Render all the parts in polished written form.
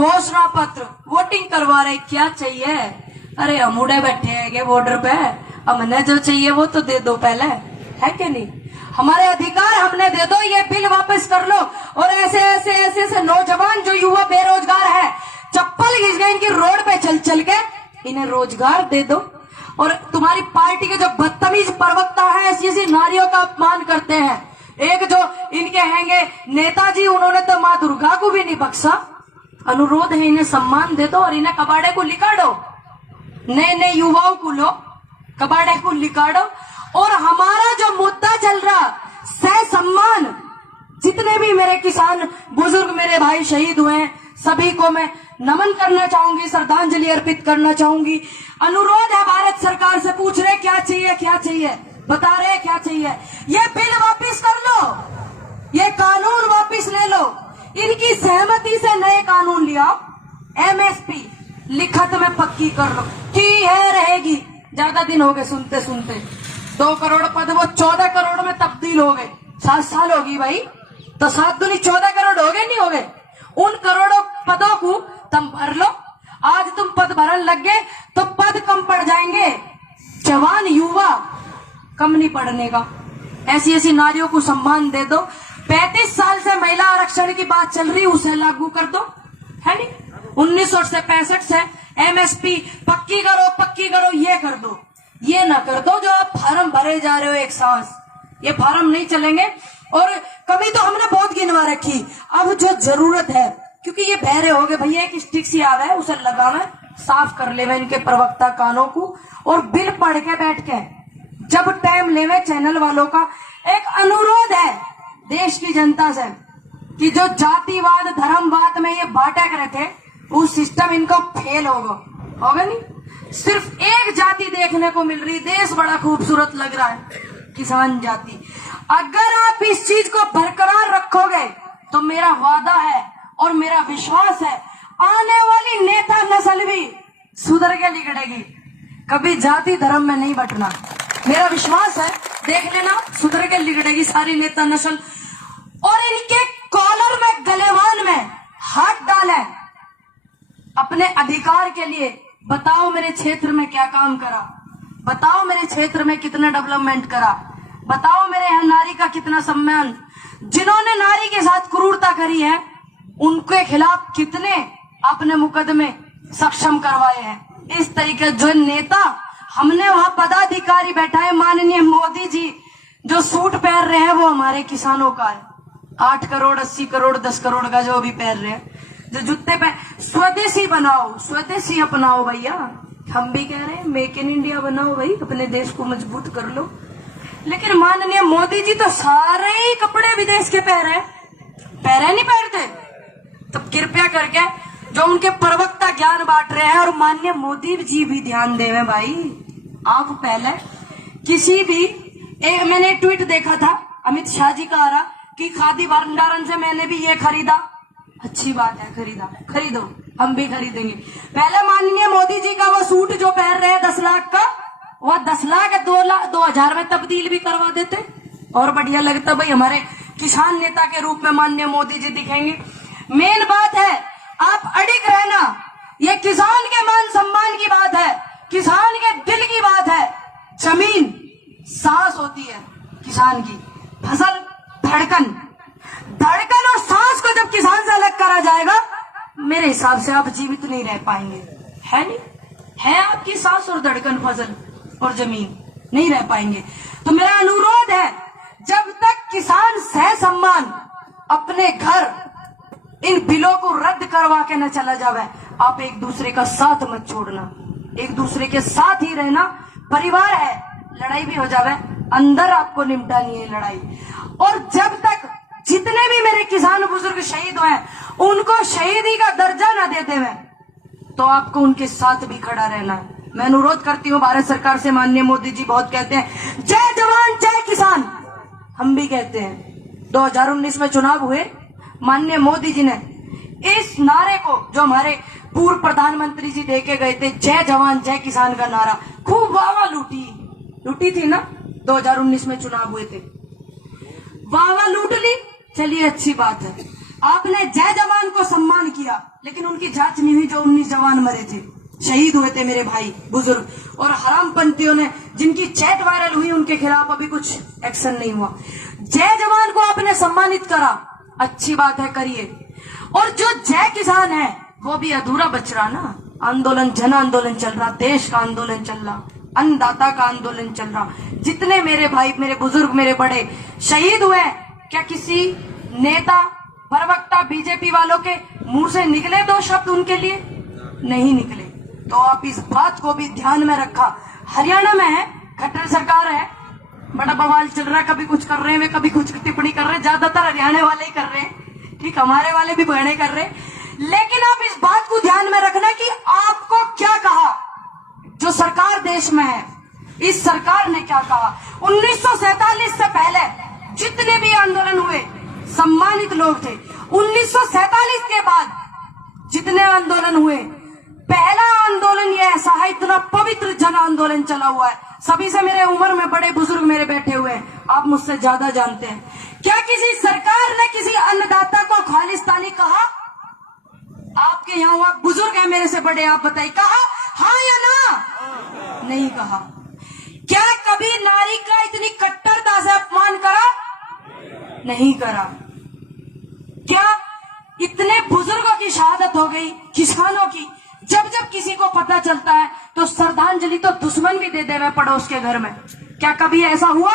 घोषणा पत्र वोटिंग करवा रहे, क्या चाहिए? अरे हम उड़े बैठे हैं बॉर्डर पे, हमने जो चाहिए वो तो दे दो पहले, है कि नहीं? हमारे अधिकार हमने दे दो, ये बिल वापस कर लो। और ऐसे ऐसे ऐसे ऐसे नौजवान जो युवा बेरोजगार है, चप्पल घिस गए इनकी रोड पे चल चल के, इन्हें रोजगार दे दो। और तुम्हारी पार्टी के जो बदतमीज प्रवक्ता है ऐसी ऐसी नारियों का अपमान करते हैं। एक जो इनके हैंगे नेताजी, उन्होंने तो माँ दुर्गा को भी नहीं बख्शा। अनुरोध है इन्हें सम्मान दे दो और इन्हें कबाड़े को लिकाड़ो। नए नए युवाओं को लो, कबाड़े को लिकाड़ो। और हमारा जो मुद्दा चल रहा सह सम्मान, जितने भी मेरे किसान बुजुर्ग मेरे भाई शहीद हुए हैं, सभी को मैं नमन करना चाहूंगी, श्रद्धांजलि अर्पित करना चाहूंगी। अनुरोध है भारत सरकार से, पूछ रहे क्या चाहिए, क्या चाहिए, बता रहे क्या चाहिए। ये बिल वापस कर लो, ये कानून वापस ले लो, इनकी सहमति से नए कानून लिया। एमएसपी लिखत में पक्की कर लो, ठीक है रहेगी। ज्यादा दिन हो गए सुनते सुनते, 2 करोड़ पद वो 14 करोड़ में तब्दील हो गए। 7 साल होगी भाई, तो 7 दूनी 14 करोड़ हो गए, नहीं हो गए? उन करोड़ों पदों को तुम भर लो। आज तुम पद भरन लग गए तो पद कम पड़ जाएंगे, जवान युवा कम नहीं पड़ने का। ऐसी ऐसी नारियों को सम्मान दे दो। 35 साल से महिला आरक्षण की बात चल रही, उसे लागू कर दो, है नहीं? 1965 से एमएसपी पक्की करो, ये कर दो। ये ना कर दो जो आप फार्म भरे जा रहे हो एक सांस, ये फार्म नहीं चलेंगे। और कमी तो हमने बहुत गिनवा रखी, अब जो जरूरत है, क्योंकि ये बहरे हो गए भैया, एक स्टिक सी आवे उसे लगावे, साफ कर लेवे इनके प्रवक्ता कानों को। और बिल पढ़ के बैठ के जब टाइम लेवे चैनल वालों का, एक अनुरोध है देश की जनता से कि जो जातिवाद धर्मवाद में ये बांटा करे थे, वो सिस्टम इनको फेल होगा नहीं। सिर्फ एक जाति देखने को मिल रही, देश बड़ा खूबसूरत लग रहा है, किसान जाति। अगर आप इस चीज को बरकरार रखोगे तो मेरा वादा है और मेरा विश्वास है, आने वाली नेता नस्ल भी सुधर के निकलेगी। कभी जाति धर्म में नहीं बंटना, मेरा विश्वास है। देख लेना, सुधर के निकलेगी सारी नेता नस्ल। और इनके कॉलर में, गलेवान में हाथ डाले अपने अधिकार के लिए। बताओ मेरे क्षेत्र में क्या काम करा, बताओ मेरे क्षेत्र में कितना डेवलपमेंट करा, बताओ मेरे यहाँ नारी का कितना सम्मान। जिन्होंने नारी के साथ क्रूरता करी है उनके खिलाफ कितने अपने मुकदमे सक्षम करवाए हैं। इस तरीके जो नेता हमने वहां पदाधिकारी बैठाए, माननीय मोदी जी जो सूट पहन रहे हैं वो हमारे किसानों का है। 8 करोड़ 80 करोड़ 10 करोड़ का जो भी पहन रहे हैं, जो जूते पे स्वदेशी बनाओ, स्वदेशी अपनाओ भैया। हम भी कह रहे हैं मेक इन इंडिया बनाओ भाई, अपने देश को मजबूत कर लो। लेकिन माननीय मोदी जी तो सारे ही कपड़े विदेश के पहरे नहीं पहनते। तो कृपया करके जो उनके प्रवक्ता ज्ञान बांट रहे हैं, और माननीय मोदी जी भी ध्यान देवे भाई। आप पहले किसी भी मैंने ट्वीट देखा था अमित शाह जी का आ रहा कि खादी भंडारण से मैंने भी ये खरीदा। अच्छी बात है, खरीदो, हम भी खरीदेंगे। पहले माननीय मोदी जी का वो सूट जो पहन रहे हैं 10 लाख का, वह 10 लाख 2,00,000 में तब्दील भी करवा देते और बढ़िया लगता भाई। हमारे किसान नेता के रूप में माननीय मोदी जी दिखेंगे। मेन बात है आप अड़िग रहना, ये किसान के मान सम्मान की बात है, किसान के दिल की बात है। जमीन सांस होती है किसान की, फसल धड़कन और सांस को जब किसान से अलग करा जाएगा, मेरे हिसाब से आप जीवित नहीं रह पाएंगे, है नहीं? है आपकी सांस और धड़कन, फसल और जमीन, नहीं रह पाएंगे। तो मेरा अनुरोध है, जब तक किसान सह सम्मान अपने घर इन बिलों को रद्द करवा के न चला जावे, आप एक दूसरे का साथ मत छोड़ना, एक दूसरे के साथ ही रहना। परिवार है, लड़ाई भी हो जावे, अंदर आपको निपटानी है लड़ाई। और जब तक जितने भी मेरे किसान बुजुर्ग शहीद हुए उनको शहीदी का दर्जा न देते हुए, तो आपको उनके साथ भी खड़ा रहना है। मैं अनुरोध करती हूँ भारत सरकार से। माननीय मोदी जी बहुत कहते हैं जय जवान जय किसान, हम भी कहते हैं। 2019 में चुनाव हुए, माननीय मोदी जी ने इस नारे को, जो हमारे पूर्व प्रधानमंत्री जी देके गए थे, जय जवान जय किसान का नारा, खूब वाह लूटी थी ना। 2019 में चुनाव हुए थे, वाह लूट ली, चलिए अच्छी बात है। आपने जय जवान को सम्मान किया, लेकिन उनकी जांच नहीं हुई। जो 19 जवान मरे थे, शहीद हुए थे मेरे भाई बुजुर्ग, और हरामपंथियों ने जिनकी चैट वायरल हुई उनके खिलाफ अभी कुछ एक्शन नहीं हुआ। जय जवान को आपने सम्मानित करा, अच्छी बात है, करिए। और जो जय किसान है वो भी अधूरा बच रहा ना। आंदोलन, जन आंदोलन चल रहा, देश का आंदोलन चल रहा, अन्नदाता का आंदोलन चल रहा। जितने मेरे भाई, मेरे बुजुर्ग, मेरे बड़े शहीद हुए, क्या किसी नेता, प्रवक्ता, बीजेपी वालों के मुंह से निकले 2 शब्द उनके लिए? नहीं निकले। तो आप इस बात को भी ध्यान में रखा। हरियाणा में है, खट्टर सरकार है, बड़ा बवाल चल रहा है, कभी कुछ कर रहे हैं, कभी कुछ टिप्पणी कर रहे हैं, ज्यादातर हरियाणा वाले ही कर रहे हैं, ठीक, हमारे वाले भी बहने कर रहे हैं। लेकिन आप इस बात को ध्यान में रखना कि आपको क्या कहा जो सरकार देश में है, इस सरकार ने क्या कहा। 1947 से पहले जितने भी आंदोलन हुए सम्मानित लोग थे। 1947 के बाद जितने आंदोलन हुए, पहला आंदोलन ये ऐसा है, इतना पवित्र जन आंदोलन चला हुआ है। सभी से मेरे उम्र में बड़े बुजुर्ग मेरे बैठे हुए हैं, आप मुझसे ज्यादा जानते हैं। क्या किसी सरकार ने किसी अन्नदाता को खालिस्तानी कहा? आपके यहाँ वहां बुजुर्ग है मेरे से बड़े, आप बताइए, कहा हाँ या ना? नहीं कहा। क्या कभी नारी का इतनी कट्टरता से अपमान करा? नहीं करा। क्या इतने बुजुर्गों की शहादत हो गई, किसानों की, जब जब किसी को पता चलता है तो श्रद्धांजलि तो दुश्मन भी दे देवे पड़ोस के घर में, क्या कभी ऐसा हुआ?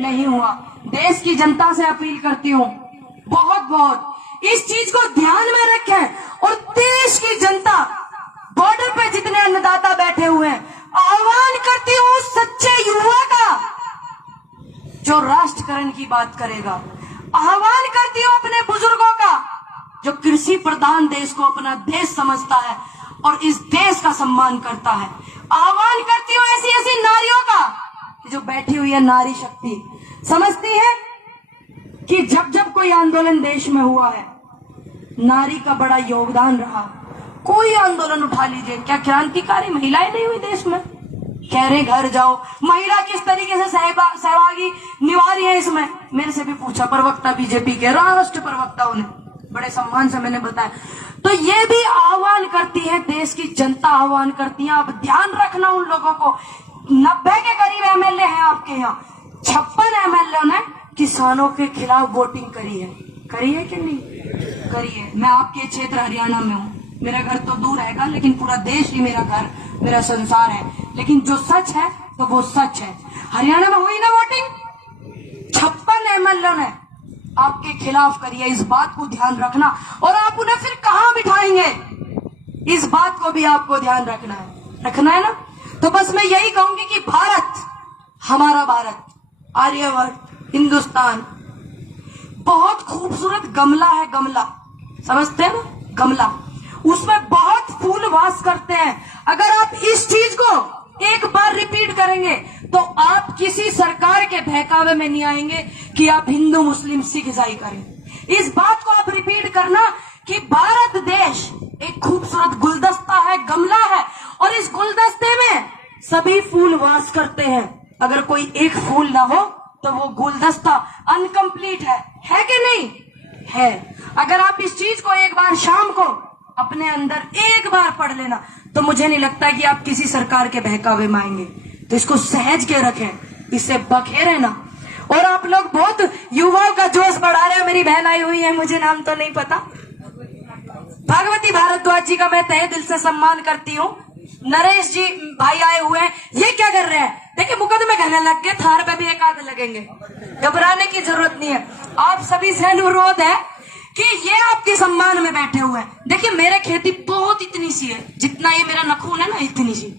नहीं हुआ। देश की जनता से अपील करती हूँ, बहुत बहुत इस चीज को ध्यान में रखें। और देश की जनता, बॉर्डर पे जितने अन्नदाता बैठे हुए हैं, आह्वान करती हूँ उस सच्चे युवा का जो राष्ट्रकरण की बात करेगा। आह्वान करती हूँ अपने बुजुर्गों का जो कृषि प्रधान देश को अपना देश समझता है और इस देश का सम्मान करता है। आह्वान करती हूँ ऐसी ऐसी नारियों का जो बैठी हुई है, नारी शक्ति, समझती है कि जब जब कोई आंदोलन देश में हुआ है, नारी का बड़ा योगदान रहा। कोई आंदोलन उठा लीजिए, क्या क्रांतिकारी महिलाएं नहीं हुई देश में? कह रहे घर जाओ, महिला किस तरीके से सहभागी निभा रही है इसमें? मेरे से भी पूछा प्रवक्ता, बीजेपी के राष्ट्र प्रवक्ताओं ने, बड़े सम्मान से मैंने बताया। तो ये भी आह्वान करती है, देश की जनता आह्वान करती है। आप ध्यान रखना उन लोगों को। 90 के करीब एमएलए हैं आपके यहाँ, 56 एमएलए ने किसानों के खिलाफ वोटिंग करी है कि नहीं करी है? मैं आपके क्षेत्र हरियाणा में हूँ, मेरा घर तो दूर रहेगा, लेकिन पूरा देश ही मेरा घर, मेरा संसार है। लेकिन जो सच है तो वो सच है। हरियाणा में हुई ना वोटिंग, 56 एमएलए ने आपके खिलाफ करी है। इस बात को ध्यान रखना। और आप उन्हें फिर कहाँ बिठाएंगे, इस बात को भी आपको ध्यान रखना है ना। तो बस मैं यही कहूंगी कि भारत, हमारा भारत, आर्यवर्त, हिंदुस्तान बहुत खूबसूरत गमला है। गमला समझते हैं ना, गमला, उसमें बहुत फूल वास करते हैं। अगर आप इस चीज को एक बार रिपीट करेंगे तो आप किसी सरकार के बहकावे में नहीं आएंगे कि आप हिंदू, मुस्लिम, सिख, ईसाई करें। इस बात को आप रिपीट करना कि भारत देश एक खूबसूरत गुलदस्ता है, गमला है, और इस गुलदस्ते में सभी फूल वास करते हैं। अगर कोई एक फूल ना हो तो वो गुलदस्ता अनकंप्लीट है कि नहीं है? अगर आप इस चीज को एक बार शाम को अपने अंदर एक बार पढ़ लेना तो मुझे नहीं लगता कि आप किसी सरकार के बहकावे में आएंगे। तो इसको सहज के रखें, इसे बखेरे ना। और आप लोग बहुत युवाओं का जोश बढ़ा रहे हैं। मेरी बहन आई हुई है, मुझे नाम तो नहीं पता, भागवती भारद्वाज जी का मैं तहे दिल से सम्मान करती हूँ। नरेश जी भाई आए हुए हैं, ये क्या कर रहे हैं? देखिए मुकदमे कहने लग गए, थार पे भी एक आध लगेंगे, घबराने की जरूरत नहीं है। आप सभी से अनुरोध है कि ये आपके सम्मान में बैठे हुए हैं। देखिए मेरे खेती बहुत इतनी सी है, जितना ये मेरा नखून है ना, इतनी सी।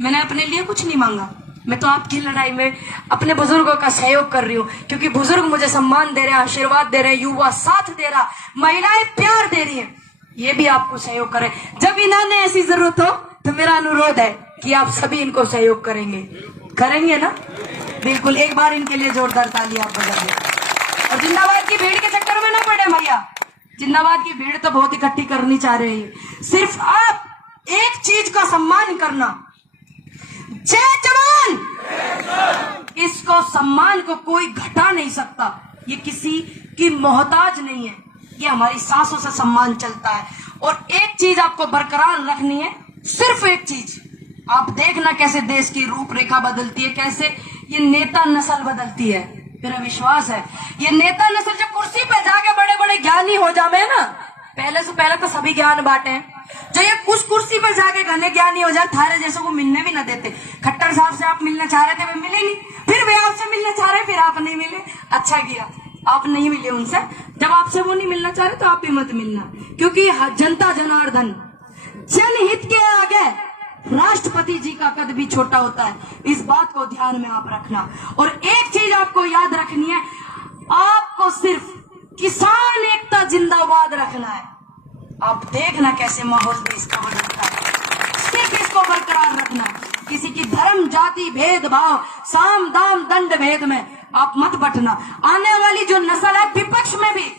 मैंने अपने लिए कुछ नहीं मांगा, मैं तो आपकी लड़ाई में अपने बुजुर्गों का सहयोग कर रही हूँ, क्योंकि बुजुर्ग मुझे सम्मान दे रहे हैं, आशीर्वाद दे रहे हैं, युवा साथ दे रहा, महिलाएं प्यार दे रही है। ये भी आपको सहयोग करें। जब इन्हें ऐसी जरूरत हो तो मेरा अनुरोध है कि आप सभी इनको सहयोग करेंगे ना? बिल्कुल, एक बार इनके लिए जोरदार ताली आप बजाइए। और जिंदाबाद की भीड़ के चक्कर में ना पड़े भैया, जिंदाबाद की भीड़ तो बहुत इकट्ठी करनी चाह रही है। सिर्फ आप एक चीज का सम्मान करना, जय जवान, इसको सम्मान को कोई घटा नहीं सकता। ये किसी की मोहताज नहीं है, ये हमारी सांसों से सम्मान चलता है। और एक चीज आपको बरकरार रखनी है, सिर्फ एक चीज, आप देखना कैसे देश की रूपरेखा बदलती है, कैसे ये नेता नस्ल बदलती है। मेरा विश्वास है ये नेता नस्ल जो कुर्सी पे जाके बड़े बड़े ज्ञानी हो जावे ना, पहले से पहले तो सभी ज्ञान बांटे हैं, जो ये कुछ कुर्सी पर जाके घने ज्ञानी हो जाए, थारे जैसे को मिलने भी ना देते। खट्टर साहब से आप मिलने चाह रहे थे, वे मिले नहीं, फिर वे आपसे मिलने चाह रहे, फिर आप नहीं मिले। अच्छा किया आप नहीं मिले उनसे, जब आपसे वो नहीं मिलना चाह रहे तो आप भी मत मिलना, क्योंकि जनता जनार्दन, जनहित के आगे राष्ट्रपति जी का कद भी छोटा होता है। इस बात को ध्यान में आप रखना। और एक चीज आपको याद रखनी है, आपको सिर्फ किसान एकता जिंदाबाद रखना है। आप देखना कैसे माहौल देश का बदलता है, सिर्फ इसको बरकरार रखना है। किसी की धर्म जाति भेदभाव साम दाम दंड भेद में आप मत बटना। आने वाली जो नस्ल है विपक्ष में भी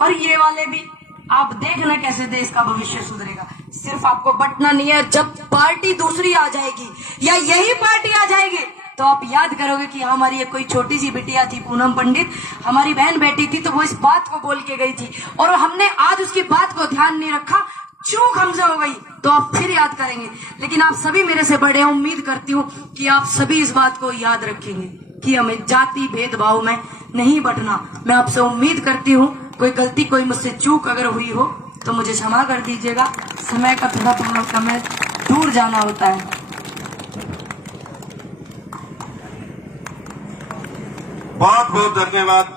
और ये वाले भी, आप देखना कैसे देश का भविष्य सुधरेगा। सिर्फ आपको बटना नहीं है, जब पार्टी दूसरी आ जाएगी या यही पार्टी आ जाएगी तो आप याद करोगे कि हमारी एक कोई छोटी सी बिटिया थी पूनम पंडित, हमारी बहन बेटी थी, तो वो इस बात को बोल के गई थी और हमने आज उसकी बात को ध्यान नहीं रखा, चूक हमसे हो गई, तो आप फिर याद करेंगे। लेकिन आप सभी मेरे से बड़े हैं, उम्मीद करती हूँ कि आप सभी इस बात को याद रखेंगे कि हमें जाति भेदभाव में नहीं बटना। मैं आपसे उम्मीद करती हूँ कोई गलती, कोई मुझसे चूक अगर हुई हो तो मुझे क्षमा कर दीजिएगा। समय का थोड़ा समय दूर जाना होता है। बहुत बहुत धन्यवाद।